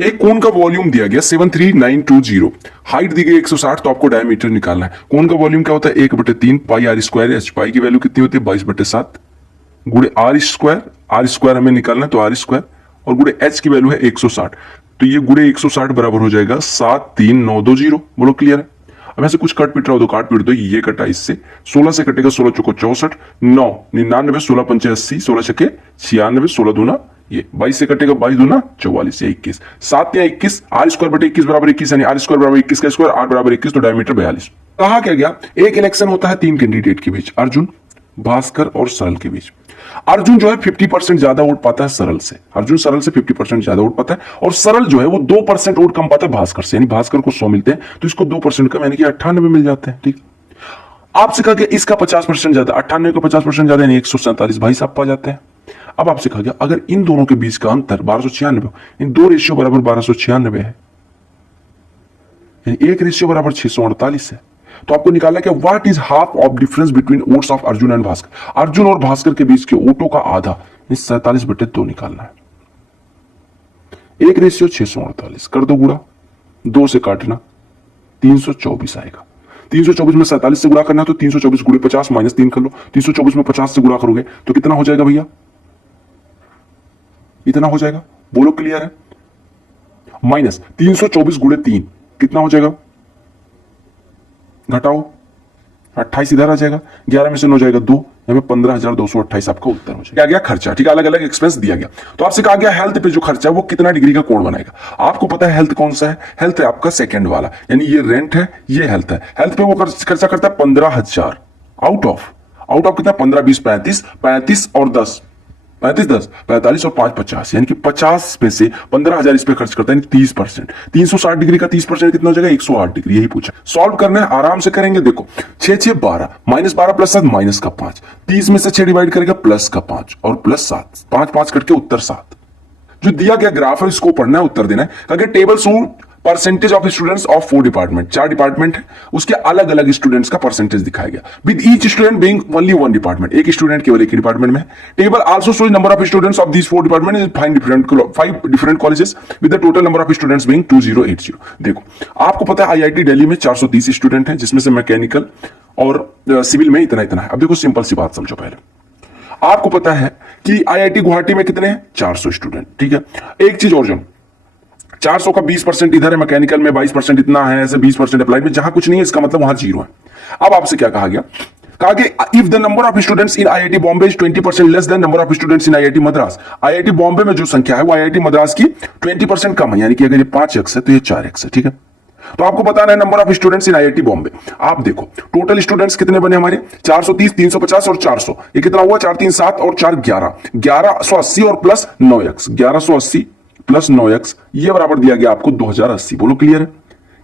एक कोन का वॉल्यूम दिया गया 73920, हाइट दी गई 160, तो आपको डायमीटर निकालना है। कोन का वॉल्यूम क्या होता है 1/3 पाई आर स्क्वायर, एच पाई की वैल्यू कितनी होती है 22/7 गुणे आर स्क्वायर हमें निकालना है तो आर स्क्वायर, और गुणे एच की वैल्यू है 160, तो ये गुणे 160 बराबर हो जाएगा 73920। बोलो क्लियर है। अब ऐसे कुछ कट पिट रहा हो तो काट पिट दो, ये कटा इससे, 16 से कटेगा 16 चौको 64, 9 99, 16 पंचे 80, 16 छके 96, 16 दूना ये 22 से कटेगा 22 दूना 44 या 21, 7 या 21, आर स्क्वायर बटे 21 बराबर 21, यानी आर स्क्वायर बराबर 21 का स्क्वायर, आर बराबर 21, तो डायमीटर 42। कहा क्या गया, एक इलेक्शन होता है 3 कैंडिडेट के बीच, अर्जुन, भास्कर और सरल के बीच। अर्जुन जो है 50% ज्यादा वोट पाता है सरल से, अर्जुन सरल से 50% ज्यादा वोट पाता है, और सरल जो है वो 2% वोट कम पाता है भास्कर से, यानी भास्कर को 100 मिलते हैं तो इसको 2% कम यानी कि 98 मिल जाते हैं। ठीक, आपसे कहा गया इसका 50% ज्यादा, 98 का 50% ज्यादा यानी 147, भाई साहब पा जाते हैं। अब आपसे कहा गया अगर इन दोनों के बीच का अंतर 1296, इन दो रेशियो बराबर 1296 है, यानी एक रेशियो बराबर 648 है, तो आपको निकालना है कि what is half of difference between votes of Arjun and Bhaskar, Arjun और भास्कर के बीच के वोटों का आधा, 47/2 निकालना है। एक रेशियो 648 कर दो गुणा, 2 से काटना 324 आएगा, 324 में 47 से गुणा करना है तो 324 गुणे 50 -3 कर लो, 324 में 50 से गुणा करोगे तो कितना हो जाएगा भैया, इतना हो जाएगा। बोलो क्लियर है। माइनस 324 गुणे 3 कितना हो जाएगा, घटाओ 28 इधर आ जाएगा, 11 में से 9 जाएगा 2, यहाँ पे 15,228 आपका उत्तर हो जाएगा। क्या गया खर्चा, ठीक है, अलग अलग एक्सपेंस दिया गया। तो आपसे कहा गया हेल्थ पे जो खर्चा है वो कितना डिग्री का कोण बनाएगा। आपको पता है हेल्थ कौन सा है, हेल्थ है आपका सेकंड वाला, यानी ये रेंट है, ये हेल्थ है। हेल्थ पे वो खर्चा करता है 15,000 आउट ऑफ कितना, 15 20 35 35 और 10 35 10 45 और 5 50, यानी कि 50 में से 15,000 इस पे खर्च करता है, 30%। 360 डिग्री का 30% कितना हो जाएगा, 108 डिग्री। यही पूछा, सॉल्व करना है, आराम से करेंगे। देखो 6 6 12, -12 + 7 माइनस का 5, 30 में से 6 डिवाइड करेगा प्लस का 5 और प्लस 7, 5 5 कट के उत्तर 7। जो दिया गया ग्राफ है इसको पढ़ना है, उत्तर देना है। अगर table show percentage of students of 4 department, 4 department है, उसके अलग अलग स्टूडेंट्स का परसेंटेज दिखाया गया, with each student being only 1 department, एक स्टूडेंट केवल एक डिपार्टमेंट में है। Table also shows number of students of these 4 department in 5 different colleges with the total number of students being 2080। देखो आपको पता है आईआईटी दिल्ली में 430 स्टूडेंट हैं, जिसमें से मैकेनिकल और सिविल में इतना इतना है। अब देखो सिंपल सी बात समझो, पहले आपको पता है कि आईआईटी गुवाहाटी में कितने हैं, 400 स्टूडेंट। ठीक है, एक चीज और, जो 400 का 20% इधर है, मैकेनिकल में 22% इतना है, ऐसे 20% अप्लाइड में, जहां कुछ नहीं है इसका मतलब वहां 0 है। अब आपसे क्या कहा गया, कहा कि if the number of students in IIT Bombay is 20% less than number of students in IIT Madras, IIT Bombay में जो संख्या है वो आईआईटी मद्रास की 20% कम है, यानी कि अगर ये 5x है तो ये 4x है। ठीक है, तो आपको बताना है number of students in IIT Bombay. आप देखो टोटल स्टूडेंट्स कितने बने हमारे, 430, 350 और 400, ये कितना हुआ, 4 3 7 और 4 11, 1180 और प्लस 9x, 1180 प्लस 9x, ये बराबर दिया गया आपको 2080। बोलो क्लियर है।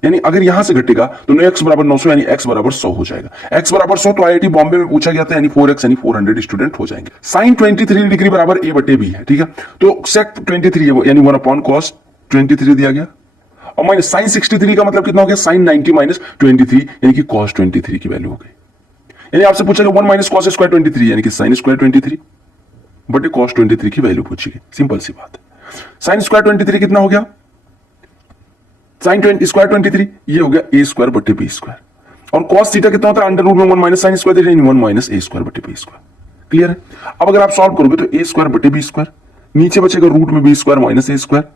यानी अगर यहां से घटेगा तो 9x बराबर 900, यानी x बराबर 100 हो जाएगा। x बराबर 100 तो आईआईटी बॉम्बे में पूछा गया था, यानी 4x यानी 400 स्टूडेंट हो जाएंगे। साइन 23 डिग्री बराबर a बटे b है। ठीक है, तो सेक 23 यानी 1/cos 23 दिया गया, और माइनस साइन 63 का मतलब कितना हो गया, साइन 90 माइनस 23 यानी कि cos 23 की वैल्यू हो गई। यानी आपसे पूछा 1 - cos स्क्वायर 23 यानी कि साइन स्क्वायर 23 बटे cos 23 की वैल्यू पूछी गई। सिंपल सी बात है। साइन स्क्वायर 23 कितना हो गया, साइन स्क्वायर 23 ये हो गया a स्क्वायर बटे b स्क्वायर, और cos थीटा कितना होता है, अंडर रूट में 1 माइनस साइन स्क्वायर यानी 1 माइनस a स्क्वायर बटे b स्क्वायर। क्लियर है। अब अगर आप सॉल्व करोगे तो a स्क्वायर बटे b स्क्वायर, नीचे बचेगा रूट में b square minus a square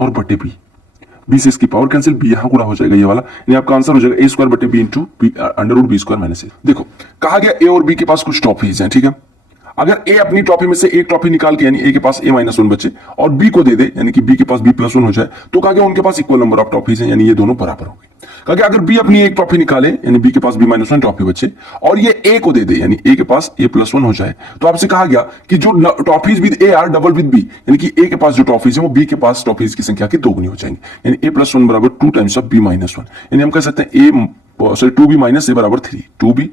और बटे b से इसकी पावर कैंसिल, b यहां पूरा हो जाएगा ये वाला, यानी आपका आंसर हो जाएगा a स्क्वायर बटे b into under root b square minus a। देखो कहा गया a और b के पास कुछ टॉपीज हैं। ठीक है, अगर a अपनी ट्रॉफी में से एक ट्रॉफी निकाल के, यानी a के पास a-1 बचे और b को दे दे, यानी कि b के पास b+1 हो जाए, तो कहा गया उनके पास इक्वल नंबर ऑफ ट्रॉफीज हैं, यानी ये दोनों बराबर हो गए। कहा गया अगर b अपनी एक ट्रॉफी निकाले, यानी b के पास b-1 ट्रॉफी बचे, और ये a को दे दे, यानी a के पास a+1 हो जाए, तो आपसे कहा गया कि जो trophies with a are double with b, यानी कि a के पास जो ट्रॉफीज है वो b के पास ट्रॉफीज की संख्या की दोगुनी हो जाएंगे, यानी a+1 बराबर 2 टाइम्स ऑफ b-1, यानी हम कह सकते हैं 2b माइनस a बराबर 3, 2b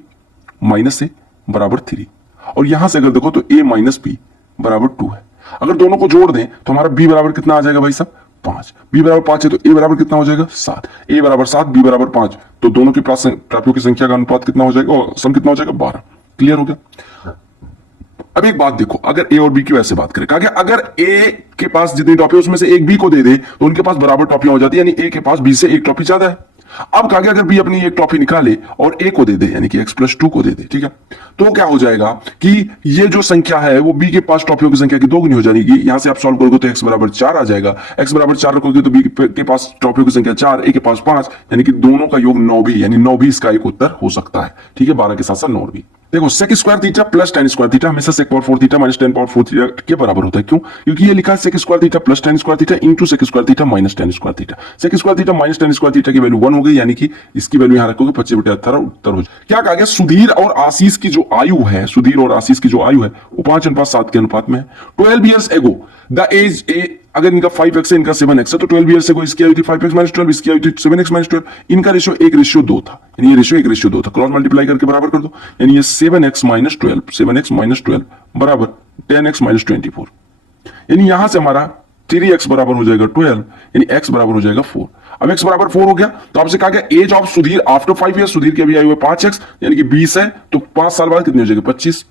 माइनस a बराबर 3। और यहां से अगर देखो तो a माइनस बी बराबर 2 है। अगर दोनों को जोड़ दें तो हमारा b बराबर कितना आ जाएगा भाई साहब, 5। b बराबर 5 है तो a बराबर कितना हो जाएगा, 7। a बराबर 7, b बराबर 5, तो दोनों की प्राप्तियों की संख्या का अनुपात कितना हो जाएगा, और सम कितना हो जाएगा, 12। क्लियर हो गया। अब एक बात देखो, अगर ए और बी की वैसे बात करें, कहा गया अगर ए के पास जितनी टॉफी है उसमें से एक बी को दे दे तो उनके पास बराबर टॉफियां हो जाती है, यानी ए के पास बी से एक टॉफी ज्यादा है। अब कहा गया अगर बी अपनी एक टॉफी निकाले और ए को दे दे, यानी कि x+2 को दे दे, ठीक है, तो क्या हो जाएगा कि ये जो संख्या है वो बी के पास टॉफियों की संख्या की दोगुनी हो जाएगी। यहां से आप सॉल्व करोगे तो x बराबर 4 आ जाएगा, x बराबर 4 रखोगे तो बी के पास टॉफियों की संख्या 4, ए के पास 5, यानी कि दोनों का योग 9 भी, यानी 9 भी इसका एक उत्तर हो सकता है, ठीक है, 12 के साथ साथ 9 भी। देखो sec square theta plus tan square theta हमेशा sec power 4 theta minus tan power 4 theta के बराबर होता है। क्यों? क्योंकि ये लिखा है sec square theta plus tan square theta into sec square theta minus tan square theta. sec square theta minus tan square theta की वैल्यू 1 हो गई, यानी कि इसकी वैल्यू यहां रखोगे 25/18 उत्तर हो जाए। क्या कहा गया? सुधीर और आशीष की जो आयु है, सुधीर और आशीष की जो आयु है वो 5:7 के अनुपात में है। 12 years ago the age a, अगर इनका 5x है इनका 7x है तो 12 years ago इसकी आयु थी 5x - 12, इसकी आयु थी 7x - 12, इनका रेशियो 1:2 था, यानी ये रेशियो 1:2 था। क्रॉस मल्टीप्लाई करके बराबर कर दो, यानी ये 7x - 12 7x - 12 बराबर 10x - 24, यानी यहां से हमारा 3x बराबर हो जाएगा 12, यानी x बराबर हो जाएगा 4। अब x बराबर 4 हो गया तो आपसे कहा गया age of Sudhir after 5 years, Sudhir की अभी आयु है 5x, यानी कि 20 है, तो 5 साल बाद कितनी हो जाएगी? 25।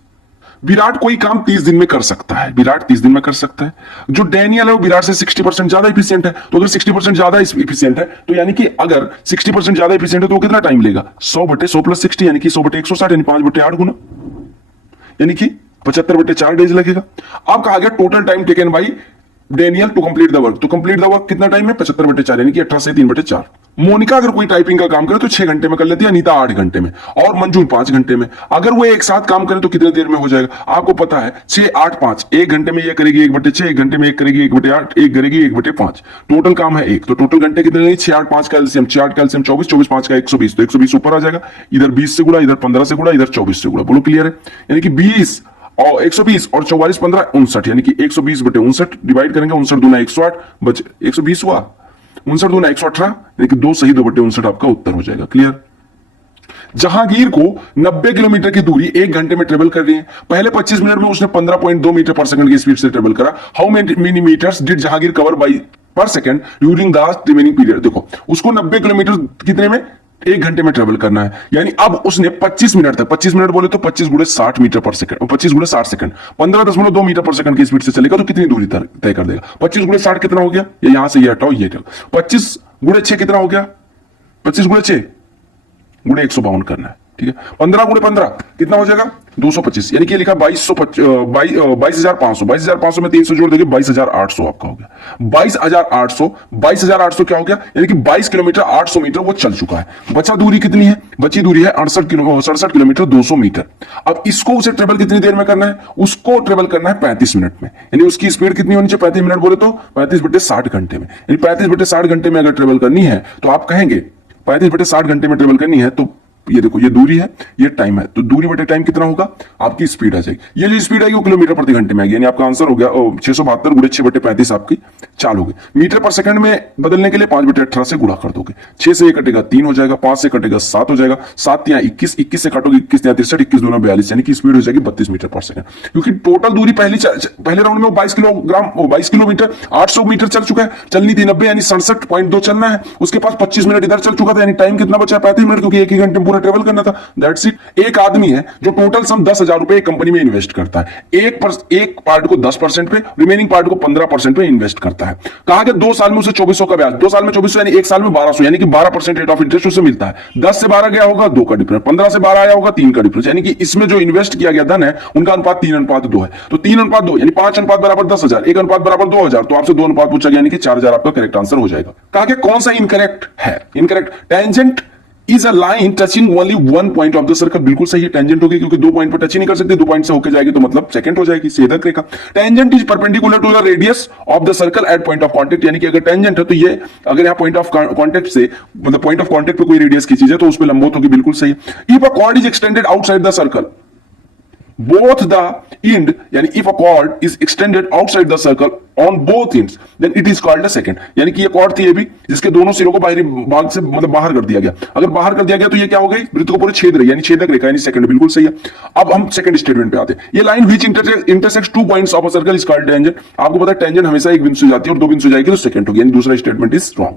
विराट कोई काम 30 दिन में कर सकता है, विराट 30 दिन में कर सकता है। जो डैनियल है वो विराट से 60% ज्यादा इफिशिएंट है, तो अगर 60% ज्यादा इफिशिएंट है तो यानी कि अगर 60% ज्यादा इफिशिएंट है तो वो कितना टाइम लेगा? 100/100 + 60, यानी कि 100/160, यानी 5/8 गुना, यानी कि 75/4 डेज लगेगा। अब कहा गया total time taken by Daniel to complete the work, तो कंप्लीट द वर्क कितना टाइम है? 75/4, यानी कि 18 से 3/4। मोनिका अगर कोई टाइपिंग का काम करे तो 6 घंटे में कर लेती है, अनीता 8 घंटे में, और मंजू 5 घंटे में। अगर वो एक साथ काम करे तो कितने देर में हो जाएगा? आपको पता है 6 8 5, 1 घंटे में ये करेगी 1/6, 1 घंटे में एक करेगी 1/8, एक करेगी 1/5, टोटल काम है 1, तो टोटल घंटे कितने लगेंगे? 6 8 5 का एलसीएम 6 8 का एलसीएम 24, 24 5 का 120, तो 120 ऊपर आ जाएगा, इधर 20 से गुणा, इधर 15 से गुणा, इधर 24 से गुणा। बोलो क्लियर है? यानी कि 20 और 120 और 44 15 59, यानी कि 120/59 डिवाइड करेंगे, 59 दूना 108 बच 120 हुआ, 59 दूना 118, यानी कि 2 सही 2/59 आपका उत्तर हो जाएगा। क्लियर? जहांगीर को 90 किलोमीटर की दूरी 1 घंटे में ट्रेवल कर रही है। पहले 25 मिनट में उसने 15.2 मीटर पर सेकंड की स्पीड से ट्रेवल करा। How many metres did Jahangir cover by per second during the remaining period? देखो उसको 90 किलोमीटर कितने में? 1 घंटे में ट्रेवल करना है, यानी अब उसने 25 मिनट तक, 25 मिनट बोले तो 25 × 60 मीटर पर सेकंड, 25 × 60 सेकंड, 15.2 मीटर पर सेकंड की स्पीड से चलेगा तो कितनी दूरी तय कर देगा? 25 × 60 कितना हो गया? ये यहां से ये हटाओ, ये हटाओ, 25 × 6 कितना हो गया? 25 × 6 × 152 करना है, ठीक है। 15 × 15 कितना हो जाएगा? 225, यानी कि लिखा 22,500 22,500 में 300 जोड़ देंगे 22,800 आपका हो गया। 22,800 क्या हो गया? यानी कि 22 किलोमीटर 800 मीटर वो चल चुका है। बचा दूरी कितनी है? बची दूरी है 67 किलोमीटर 200 मीटर। अब इसको उसे ट्रेवल कितनी देर में करना है? उसको ट्रेवल करना है 35 मिनट में, यानी उसकी स्पीड कितनी होनी चाहिए? 35 मिनट बोले तो 35/60 घंटे में, यानी 35/60 घंटे में अगर ट्रेवल करनी है तो आप कहेंगे 35/60 घंटे में ट्रेवल करनी है तो ये देखो ये दूरी है, ये टाइम है, तो दूरी बटे टाइम कितना होगा? आपकी स्पीड आ जाएगी। ये जो स्पीड आएगी वो किलोमीटर प्रति घंटे में आएगी, यानी आपका आंसर हो गया 672 × 6/35 आपकी चाल होगी। मीटर पर सेकंड में बदलने के लिए 5/18 से गुणा कर दोगे, 6 से 1 कटेगा 3 हो जाएगा, 5 से कटेगा 7 हो जाएगा, 7 या 21, 21 से काटोगे 21 या 63, 21 दूना 42, यानी कि स्पीड हो जाएगी 32 मीटर पर सेकंड। क्योंकि टोटल दूरी पहले राउंड में 22 किलोमीटर 800 मीटर चल चुका है, चलनी थी 90, यानी 67.2 चलना है। उसके पास 25 मिनट इधर चल चुका था, यानी टाइम कितना बचा? 35 मिनट, क्योंकि 1 ही घंटे में पूरा ट्रेवल करना था। That's it. एक आदमी है जो टोटल सम 10,000 रुपए एक कंपनी में इन्वेस्ट करता है, एक पार्ट को 10% पे, रिमेनिंग पार्ट को 15% पे इन्वेस्ट करता है। कहा कि 2 साल में उसे 2400 का ब्याज, 2 साल में 2400 यानी 1 साल में 1200, यानी कि 12% रेट ऑफ इंटरेस्ट उसे मिलता है। 10 से 12 गया होगा 2 का डिफरेंस, 15 से 12 आया होगा 3 का डिफरेंस, यानी कि इसमें जो इन्वेस्ट किया गया धन है उनका अनुपात 3:2 है। तो 3:2 यानी 5 अनुपात बराबर 10,000, 1 अनुपात बराबर 2,000, तो आपसे 2 अनुपात पूछा गया, यानी कि 4,000 आपका करेक्ट आंसर हो जाएगा। कहा कि कौन सा इनकरेक्ट है? Incorrect, tangent is a line touching only 1 point of the circle. बिल्कुल सही है, टेंजेंट होगी, क्योंकि 2 पॉइंट पर टच ही नहीं कर सकते, 2 पॉइंट से होकर जाएगी तो मतलब सेकंड हो जाएगी, सीधा करेगा। Tangent is perpendicular to the radius of the circle at point of contact, यानी कि अगर टेंजेंट है तो ये अगर यहां पॉइंट ऑफ कांटेक्ट से मतलब पॉइंट ऑफ कांटेक्ट पे कोई रेडियस की चीज है तो उस पर लंबवत होगी। बिल्कुल सही। If a cord is extended outside the circle both the end, यानी if a chord is extended outside the circle on both ends, then it is called a second। यानी कि ये कॉर्ड थी ये भी, जिसके दोनों सिरों को बाहरी भाग से मतलब बाहर कर दिया गया। अगर बाहर कर दिया गया तो ये क्या हो गई? वृत्त को पूरे छेद रही, यानी छेदक रेखा, यानी सेकंड। बिल्कुल सही है। अब हम सेकंड स्टेटमेंट पे आते हैं। ये line which intersects 2 points of a circle is called tangent. आपको पता है टेंजेंट हमेशा एक बिंदु से जाती है और 2 बिंदु से जाएगी तो सेकंड होगी, यानी दूसरा statement is wrong.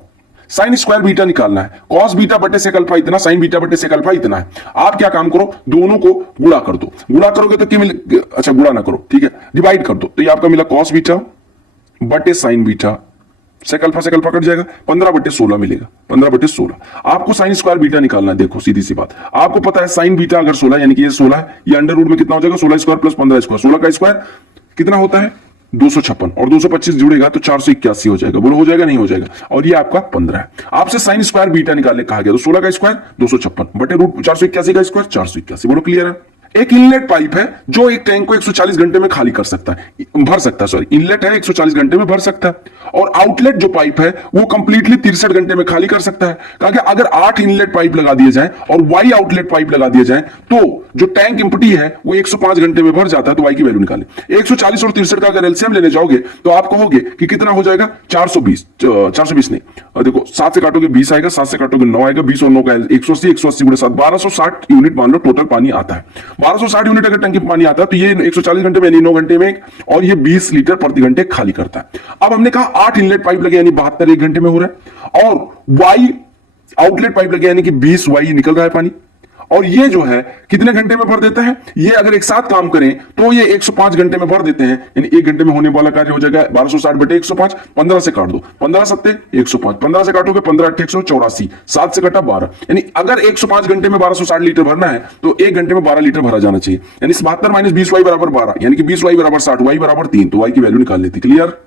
Sine square beta निकालना है, कॉस बीटा बटे सेक अल्फा इतना, साइन बीटा बटे सेक अल्फा इतना है। आप क्या काम करो, दोनों को गुणा कर दो, गुणा करोगे तो क्या मिले, अच्छा गुणा ना करो, ठीक है, डिवाइड कर दो, तो ये आपका मिला कॉस बीटा बटे sine beta, sec alpha cut जाएगा, 15/16 मिलेगा, 15/16। आपको साइन स्क्वायर बीटा निकालना है। देखो सीधी सी बात, आपको पता है साइन बीटा अगर 16 यानी कि ये 16 है, ये अंडर रूट में कितना हो जाएगा, 16 स्क्वायर प्लस 15 स्क्वायर, 16 का स्क्वायर कितना होता है 256, और 225 जुड़ेगा तो 481 हो जाएगा। बोलो हो जाएगा नहीं हो जाएगा, और ये आपका 15 है। आपसे साइन स्क्वायर बीटा निकालने कहा गया, तो 16 का स्क्वायर 256 बटे रूट 481 का स्क्वायर 481। बोलो क्लियर है। एक इनलेट पाइप है जो एक टैंक को 140 घंटे में खाली कर सकता है, भर सकता है, सॉरी इनलेट है 140 घंटे में भर सकता है, और आउटलेट जो पाइप है वो कंप्लीटली 63 घंटे में खाली कर सकता है। कहा कि अगर 8 इनलेट पाइप लगा दिए जाए और वाई आउटलेट पाइप लगा दिए जाए तो जो टैंक इंप्टी है वो 105 घंटे में भर जाता है। तो वाई की वैल्यू निकाले। 140 और 63 का अगर एलसीएम लेने जाओगे तो आप कहोगे कि कितना हो जाएगा 420 नहीं, देखो 7 से काटोगे 20 आएगा, 7 से काटोगे 9 आएगा, 20 और 9 का 180, 180 गुणे 7 1260 यूनिट मान लो टोटल पानी आता है। 1260 यूनिट अगर टंकी पानी आता है तो ये 140 घंटे में 9 घंटे में, और ये 20 लीटर प्रति घंटे खाली करता है। अब हमने कहा 8 इनलेट पाइप लगे यानी 72 एक घंटे में हो रहा है, और वाई आउटलेट पाइप लगे यानी कि 20 वाई निकल रहा है पानी, और ये जो है कितने घंटे में भर देता है, ये अगर एक साथ काम करें तो ये 105 घंटे में भर देते हैं, यानी एक घंटे में होने वाला कार्य हो जाएगा 1260 बटे 105, 15 से काट दो, 15 सत्ते 105, 15 से काटोगे 15 8 184, 7 से कटा 12, यानी अगर 105 घंटे में 1260 लीटर भरना है तो एक घंटे में 12 लीटर भरा जाना चाहिए, यानी 72 माइनस 20 वाई बराबर 12, यानी कि 20 वाई बराबर 60, वाई बराबर 3, तो वाई की वैल्यू निकाल लेती। क्लियर।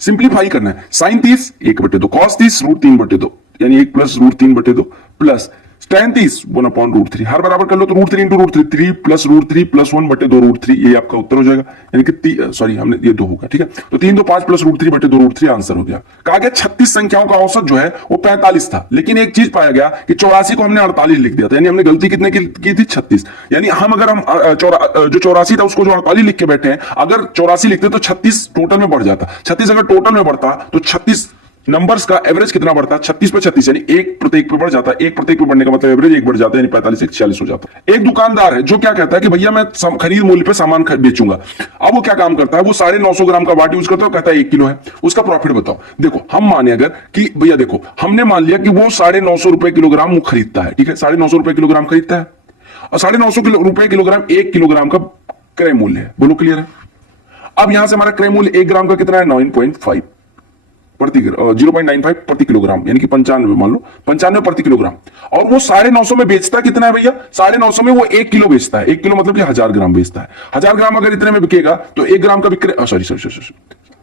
सिंप्लीफाई करना है, साइन 30 1/2, कॉस 30 √3/2, यानी 1 प्लस √3/2 प्लस tan 30 1/√3, हर बराबर कर लो तो √3 × √3, 3 प्लस √3 प्लस 1/2√3, ये आपका उत्तर हो जाएगा, यानी कि सॉरी हमने ये 2 होगा, ठीक है, तो 3 2 5 प्लस √3/2√3 आंसर हो गया। कहा गया 36 संख्याओं का औसत जो है वो 45 था, लेकिन एक चीज पाया गया कि 84 को हमने 48 लिख दिया था, यानी हमने गलती कितने की थी 36, यानी हम अगर हम जो 84 था उसको जो 48 लिख के बैठे हैं, अगर 84 लिखते तो 36 टोटल में बढ़ जाता, 36 अगर टोटल में बढ़ता तो 36 नंबर्स का एवरेज कितना बढ़ता है 36 पे 36, यानी एक प्रत्येक पे बढ़ जाता है, एक प्रत्येक पे बढ़ने का मतलब एवरेज एक बढ़ जाता है, यानी 45 से 46 हो जाता है। एक दुकानदार है जो क्या कहता है कि भैया मैं खरीद मूल्य पे सामान बेचूंगा। अब वो क्या काम करता है, वो 950 ग्राम का बाट यूज करता है, कहता है 1 किलो है, उसका प्रॉफिट बताओ। देखो हम माने अगर कि भैया देखो हमने मान लिया कि वो 950 रुपए किलोग्राम वो खरीदता है, ठीक है, 950 रुपए किलोग्राम खरीदता है, और 950 रुपए किलोग्राम 1 किलोग्राम का क्रय मूल्य है। बोलो क्लियर है। अब यहां से हमारा क्रय मूल्य 1 ग्राम का कितना है 9.5 प्रति 0.95 प्रति किलोग्राम, यानी कि 95 मान लो 95 प्रति किलोग्राम, और वो 950 में बेचता कितना है भैया 950 में वो 1 किलो बेचता है, 1 किलो मतलब कि 1000 ग्राम बेचता है। 1000 ग्राम अगर इतने में बिकेगा तो 1 ग्राम का विक्रय सॉरी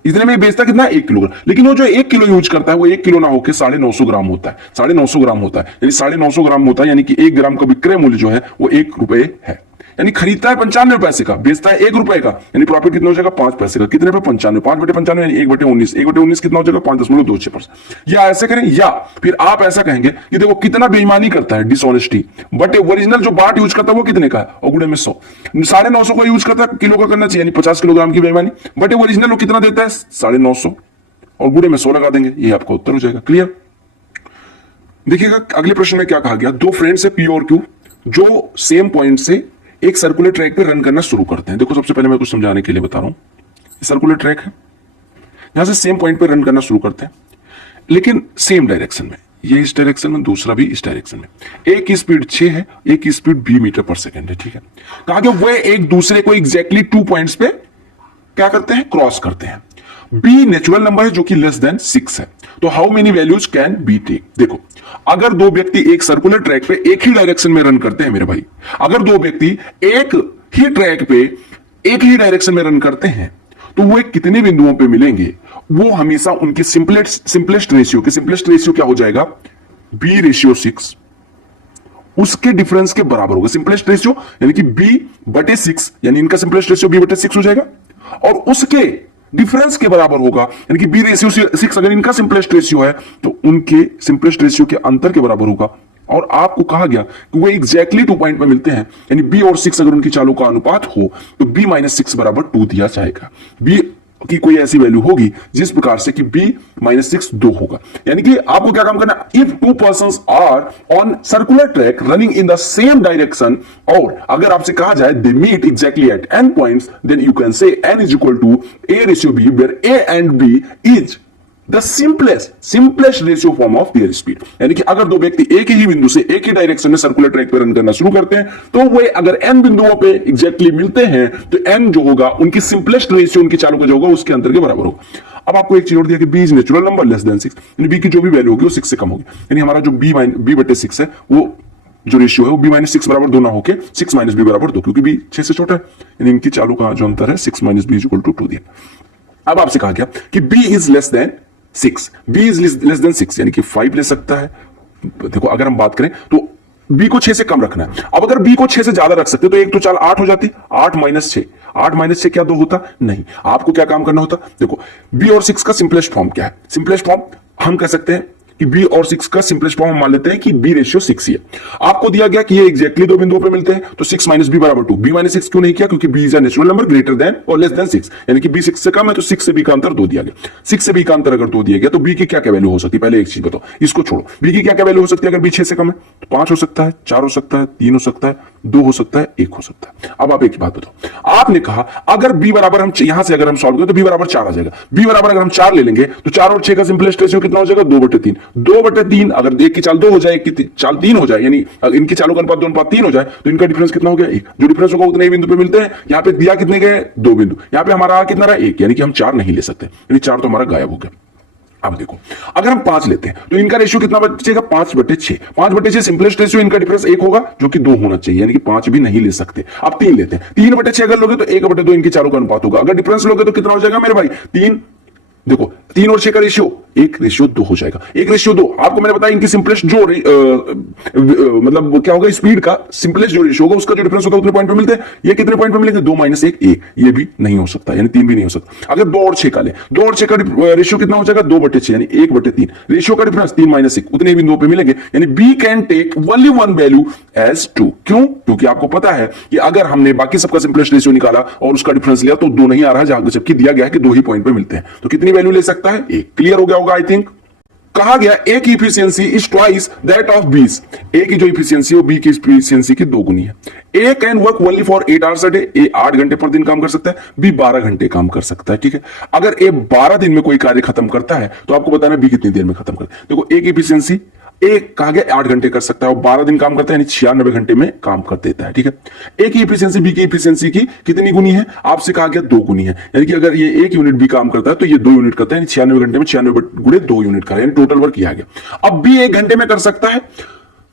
इतने में बेचता कितना 1 किलोग्राम, लेकिन वो जो 1 किलो यूज करता है वो 1 किलो ना होकर 950 ग्राम होता है, 950 ग्राम होता है, यानी 950 ग्राम होता है, यानी कि 1 ग्राम का विक्रय मूल्य जो है वो 1 रुपए है, यानी खरीदता है 95 पैसे का, बेचता है 1 रुपए का, यानी प्रॉफिट कितना हो जाएगा 5 पैसे का, कितने पे 95, 5/95 यानी 1/19, 1/19 कितना हो जाएगा 5.26%। या ऐसे करें, या फिर आप ऐसा कहेंगे कि देखो कितना बेईमानी करता है, डिसऑनेस्टी, बट ओरिजिनल जो बाट यूज करता है वो कितने का है, और गुणे में 100, 950 का यूज करता है किलो का करना चाहिए, यानी 50 किलोग्राम की बेईमानी, बट ओरिजिनल वो कितना देता है 950 और गुणे में 100 लगा देंगे, ये आपका उत्तर हो जाएगा। क्लियर। देखिएगा अगले प्रश्न में क्या कहा गया, 2 फ्रेंड्स है P और Q जो सेम पॉइंट से एक सर्कुलर ट्रैक पे रन करना शुरू करते हैं। देखो सबसे पहले मैं कुछ समझाने के लिए बता रहा हूं, सर्कुलर ट्रैक है, यहां से सेम पॉइंट पे रन करना शुरू करते हैं, लेकिन सेम डायरेक्शन में, ये इस डायरेक्शन में, दूसरा भी इस डायरेक्शन में। एक की स्पीड 6 है, एक की स्पीड 20 मीटर पर सेकेंड है, ठीक है। कहा कि वे एक दूसरे को एग्जैक्टली 2 पॉइंट्स पे क्या करते हैं, क्रॉस करते हैं। बी नेचुरल नंबर है जो कि लेस देन 6 है, तो how many values can be take. देखो अगर 2 व्यक्ति एक सर्कुलर ट्रैक पे एक ही डायरेक्शन में रन करते हैं मेरे भाई, अगर 2 व्यक्ति एक ही ट्रैक पे एक ही डायरेक्शन में रन करते हैं तो वो कितने बिंदुओं पे मिलेंगे, वो हमेशा उनके सिंपलेस्ट रेशियो क्या हो जाएगा, B/6 उसके डिफरेंस के बराबर होगा। सिंपलेस्ट रेशियो यानी कि B/6, यानी इनका सिंपलेस्ट रेशियो B/6 हो जाएगा, और उसके डिफरेंस के बराबर होगा, यानी कि B/6 अगर इनका सिंपलेस्ट रेशियो है तो उनके सिंपलेस्ट रेशियो के अंतर के बराबर होगा। और आपको कहा गया कि वो एग्जैक्टली 2 पॉइंट में मिलते हैं, यानी B और 6 अगर उनकी चालों का अनुपात हो तो B-6 बराबर 2 दिया जाएगा। B की कोई ऐसी वैल्यू होगी जिस प्रकार से कि B-6 2 होगा, यानी कि आपको क्या काम करना, if 2 persons are on circular track running in the same direction, और अगर आपसे कहा जाए they meet exactly at n points, then you can say n is equal to A/B, where A and B is the simplest ratio form of their speed, यानी कि अगर दो व्यक्ति एक ही बिंदु से एक ही डायरेक्शन में सर्कुलर ट्रैक पर रन करना शुरू करते हैं तो वे अगर एन बिंदुओं पे एग्जैक्टली मिलते हैं तो एन जो होगा उनकी सिंपलेस्ट रेशियो उनकी चालों का जो होगा उसके अंतर के बराबर होगा। अब आपको एक चीज और दिया कि B is natural number less than 6, यानी बी की जो भी वैल्यू होगी वो 6 से कम होगी, यानी हमारा जो बी बटे 6 है वो जो रेशियो है वो बी माइनस 6 बराबर 2 ना होके 6 माइनस बी बराबर 2, क्योंकि बी 6 से छोटा है, यानी इनकी चालों का जो अंतर है 6 माइनस बी इक्वल टू 2 दिया। अब आपसे कहा गया कि b is less than 6, b is less than 6 यानी कि 5 ले सकता है। देखो अगर हम बात करें तो b को 6 से कम रखना है। अब अगर b को 6 से ज्यादा रख सकते तो एक तो चाल 8 हो जाती, 8 माइनस 6, 8 माइनस 6 क्या 2 होता? नहीं। आपको क्या काम करना होता? देखो b और 6 का सिंपलेस्ट फॉर्म क्या है? सिंपलेस्ट फॉर्म हम कह सकते हैं कि b और 6 का सिंपलेस्ट फॉर्म हम मान लेते हैं कि b रेशियो 6 ही है। आपको दिया गया कि ये एग्जैक्टली दो बिंदुओं पे मिलते हैं तो 6 माइनस b बराबर 2, b माइनस 6 क्यों नहीं किया? क्योंकि b is a natural number greater than और लेस देन 6, यानी कि b 6 से कम है तो 6 से b का अंतर 2 दिया गया। 6 से b का अंतर अगर 2 दिया गया तो b की क्या क्या वैल्यू हो सकती है? पहले एक चीज बताओ, इसको छोड़ो, b की क्या क्या वैल्यू हो सकती है अगर b 6 से कम है? तो 5 हो सकता है, 4 हो सकता है, 3 हो सकता है, 2 हो सकता है, 1 हो सकता है। अब आप एक बात बताओ, आपने कहा अगर b बराबर हम यहां से अगर हम सॉल्व करें तो b बराबर 4 आ जाएगा। b बराबर अगर हम 4 ले लेंगे तो 4 और 6 का सिंपलेस्ट रेशियो कितना हो जाएगा? 2/3। 2/3 अगर एक की चाल 2 हो जाए एक की चाल 3 हो जाए, यानी इनकी चालों का अनुपात 2 अनुपात 3 हो जाए तो इनका डिफरेंस कितना हो गया? 1। जो डिफरेंस होगा उतने ही बिंदु पे मिलते हैं। यहां पे दिया कितने गए? 2 बिंदु। यहां पे हमारा कितना रहा? 1, यानी कि हम 4 नहीं ले सकते, यानी 4 तो हमारा गायब हो गया। अब देखो अगर हम 5 लेते हैं तो इनका रेशियो कितना बचेगा? 5/6। 5/6 सिंपलेस्ट रेशियो, इनका डिफरेंस 1 होगा जो कि 2 होना चाहिए, यानी कि 5 भी नहीं ले सकते। अब 3 लेते हैं, 3/6 अगर लोगे तो 1/2 इनके चारों का अनुपात होगा। अगर डिफरेंस लोगे तो कितना हो जाएगा मेरे भाई? 3। देखो 3 और 6 का रेशियो 1/2 हो जाएगा। 1/2 आपको मैंने बताया इनकी सिंपलेस्ट जो मतलब क्या होगा स्पीड का सिंपलेस्ट जो रेशियो होगा उसका जो डिफरेंस होता है उतने पॉइंट पे मिलते हैं। ये कितने पॉइंट पे मिलेंगे? 2 माइनस 1, 1। ये भी नहीं हो सकता, यानी 3 भी नहीं हो सकता। अगर 2 और 6 का ले, 2 और 6 का रेशियो कितना हो जाएगा? 2/6 यानी 1/3। रेशियो का डिफरेंस 3 माइनस 1, उतने बिंदुओं पे मिलेंगे, यानी B can take only one value as 2। क्यों? क्योंकि आपको पता है कि अगर हमने बाकी सबका सिंपलेस्ट रेशियो निकाला और उसका डिफरेंस लिया तो 2 नहीं आ रहा है, जबकि दिया गया है कि 2 ही पॉइंट पे मिलते हैं, तो कितनी वैल्यू ले सकता है? 1। क्लियर हो गया होगा आई थिंक। कहा गया ए की efficiency is twice that of B's. A की जो इफिशियंसी है वो बी की इफिशियंसी की 2 गुनी है। A can work only for 8 hours a day. A 8 घंटे पर दिन काम कर सकता है, बी 12 घंटे काम कर सकता है। ठीक है, अगर ए 12 दिन में कोई कार्य खत्म करता है तो आपको बताना बी कितनी देर में खत्म करता है। देखो ए की इफिशियंसी ए कहा गया 8 घंटे कर सकता है और 12 दिन काम करता है, यानी 96 घंटे में काम कर देता है। ठीक है, ए की इफिशियंसी बी की इफिशियंसी की कितनी गुनी है? आपसे कहा गया 2 गुनी है, यानी कि अगर ये 1 यूनिट बी काम करता है तो ये 2 यूनिट करता है, यानी 96 घंटे में 96 गुणे 2 यूनिट कर, यानी टोटल वर्क किया गया। अब बी 1 घंटे में कर सकता है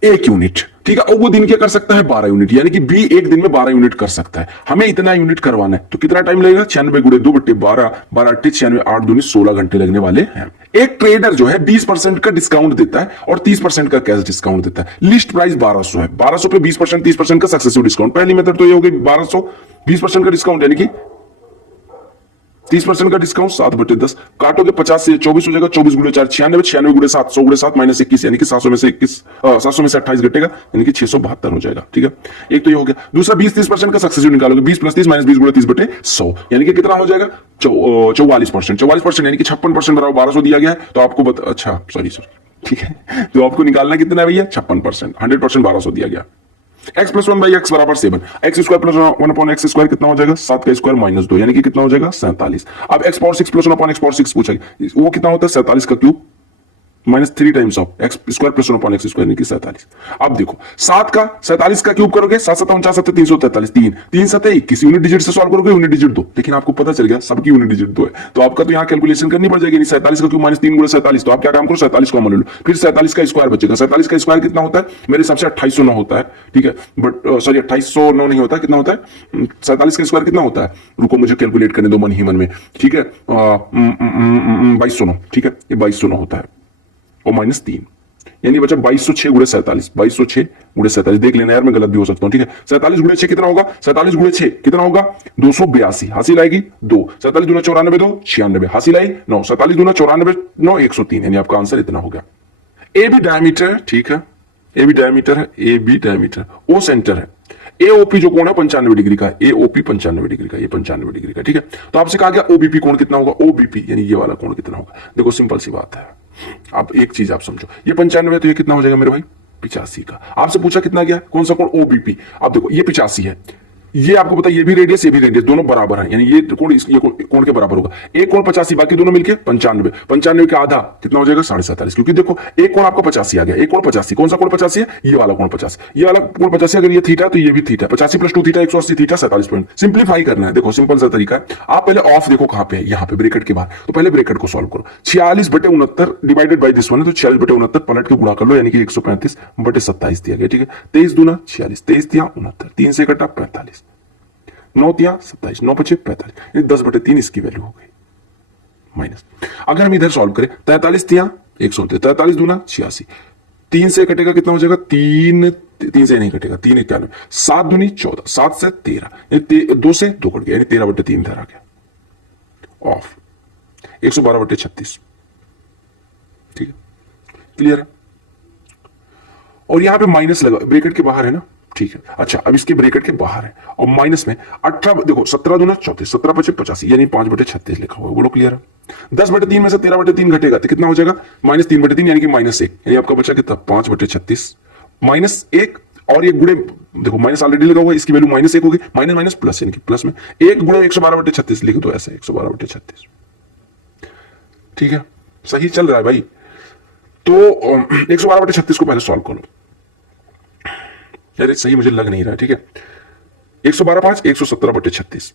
1 यूनिट। ठीक है, और वो दिन क्या कर सकता है? 12 यूनिट, यानी कि बी एक दिन में 12 यूनिट कर सकता है। हमें इतना यूनिट करवाना है तो कितना टाइम लगेगा? 96 गुणे 2/12, 12 8 96, 8 दूनी 16 घंटे लगने वाले हैं। एक ट्रेडर जो है 20% का डिस्काउंट देता है और 30% का कैश डिस्काउंट देता है। लिस्ट प्राइस 1200 है, 1200 पे 20% 30% का सक्सेसिव डिस्काउंट। पहली मेथड तो ये हो गई 1200, 20% का डिस्काउंट यानी कि 30% का डिस्काउंट 7/10 काटोगे 50 से 24 हो जाएगा। 24 गुणे 4 96, 96 गुणे 7 100 गुणे 7 माइनस 21, यानी कि 700 में से 28 घटेगा, यानी कि 672 हो जाएगा। ठीक है, एक तो ये हो गया। दूसरा 20-30% का सक्सेसिव निकालोगे, 20 + 30 माइनस 20 गुणे 30/100, यानी कि कितना हो जाएगा? 44%। 44% यानी कि 56% बराबर 1200 दिया गया है तो आपको अच्छा सॉरी ठीक है, तो आपको निकालना कितना है भैया? 56%। 100% 1200 दिया गया। x + 1/x = 7। x² + 1/x² कितना हो जाएगा? 7 का स्क्वायर माइनस 2, यानी कि कितना हो जाएगा? 47। अब x⁴ + 1/x⁴ पूछा गया, वो कितना होता है? 47 का cube minus 3 times of x² + 1/x², यानी कि 47। अब देखो 7 का 47 का क्यूब करोगे, 7 7 49 7 343, 3 3 7 21, यूनिट डिजिट से सॉल्व करोगे यूनिट डिजिट 2, लेकिन आपको पता चल गया सबकी यूनिट डिजिट 2 है, तो आपका तो यहाँ कैलकुलेशन करनी पड़ जाएगी। 47 का क्यूब माइनस 3 गुणे 47, तो आप क्या काम करो? 47 कॉमन ले लो, फिर 47 का स्क्वायर बचेगा। 47 का स्क्वायर कितना होता है? मेरे हिसाब से 2809 होता है। ठीक है, बट सॉरी 2809 नहीं होता, कितना होता है? 47 का स्क्वायर कितना होता है? रुको मुझे कैलकुलेट करने दो मन ही मन में। ठीक है, 2209। ठीक है, ये 2209 होता है और माइनस 3, यानी बचा 2206 गुणे 47। 2206 गुणे 47 देख लेना यार, मैं गलत भी हो सकता हूं। ठीक है, 47 गुणे 6 कितना होगा? 47 गुणे 6 कितना होगा? 282। हासिल आएगी 2। 47 दूना 94, 2 96। हासिल आई 9। 47 दूना 94, 9 103, यानी आपका आंसर इतना होगा। ए बी डायमीटर, ठीक है, ए बी डायमीटर है, A B diameter, O centre है, एओपी जो कोण है 95 डिग्री का, एओपी 95 डिग्री का, ये 95 डिग्री का। ठीक है, तो आपसे कहा गया ओबीपी कोण कितना होगा? ओबीपी यानी ये वाला कोण कितना होगा? देखो सिंपल सी बात है, अब एक चीज आप समझो, ये 95 है तो ये कितना हो जाएगा मेरे भाई? 85 का। आपसे पूछा कितना गया? कौन सा कोण? ओबीपी। अब देखो ये 85 है, ये आपको पता है ये भी रेडियस दोनों बराबर हैं, यानी ये कोण ये कोण के बराबर होगा। एक कोण 85, बाकी दोनों मिलके 95। 95 का आधा कितना हो जाएगा 47, क्योंकि देखो एक कोण आपको 85 आ गया, एक कोण 85, कौन सा कोण 85 है, ये वाला कोण 50, ये वाला कोण 85, अगर ये थीटा तो ये भी theta, 85 + 2 theta 180 theta 47 point. Simplify करना है, देखो सिंपल सा तरीका है। आप पहले ऑफ देखो कहां पे है, यहां पे ब्रैकेट के बाहर, तो पहले ब्रैकेट को सॉल्व करो। 46/69 डिवाइडेड बाय दिस वन है, तो 46/69 पलट के गुणा कर लो, यानी कि 135/27 दिया गया। ठीक है, 23 दूना 46, 23 तिया 69, 3 से कटा 45, 9 तिया 27, 9 पचे 45, 10/3 इसकी वैल्यू हो गई माइनस। अगर हम इधर सॉल्व करें 43 तिया 129, 43 दूना 86, 3 से कटेगा कितना हो जाएगा 3 से नहीं कटेगा 3 91, 7 दूनी 14, 7 से 13, 2 से 2 कट गया, यानी 13/3 इधर आ गया। ऑफ 112/36। ठीक है, क्लियर है। और यहां पे माइनस लगा, ब्रैकेट के बाहर है ना, ठीक है। अच्छा, अब इसके ब्रैकेट के बाहर है और माइनस में 18, देखो 17 दूना 34, 17 पचे 85, यानी 5/36 लिखा हुआ है। बोलो क्लियर है। 10/3 में से 13/3 घटेगा तो कितना हो जाएगा -3/3, यानी कि -1, यानी आपका बचा कितना 5/36 -1, और ये गुणे, देखो माइनस ऑलरेडी लगा हुआ है, इसकी वैल्यू -1 होगी, माइनस माइनस प्लस, यानी कि प्लस में 1 गुणे 112/36 लिख दो ऐसे, 112/36। ठीक है, सही चल रहा है भाई। तो 112/36 को पहले सॉल्व करो। यार सही मुझे लग नहीं रहा है। ठीक है, 112/5 117/36,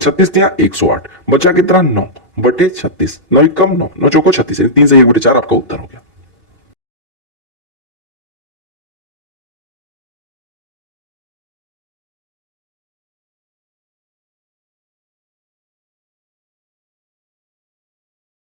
36 दिया 108, बचा कितना 9/36, 9 कम 9, 9 चौको 36, 3 से 1/4 आपका उत्तर हो गया।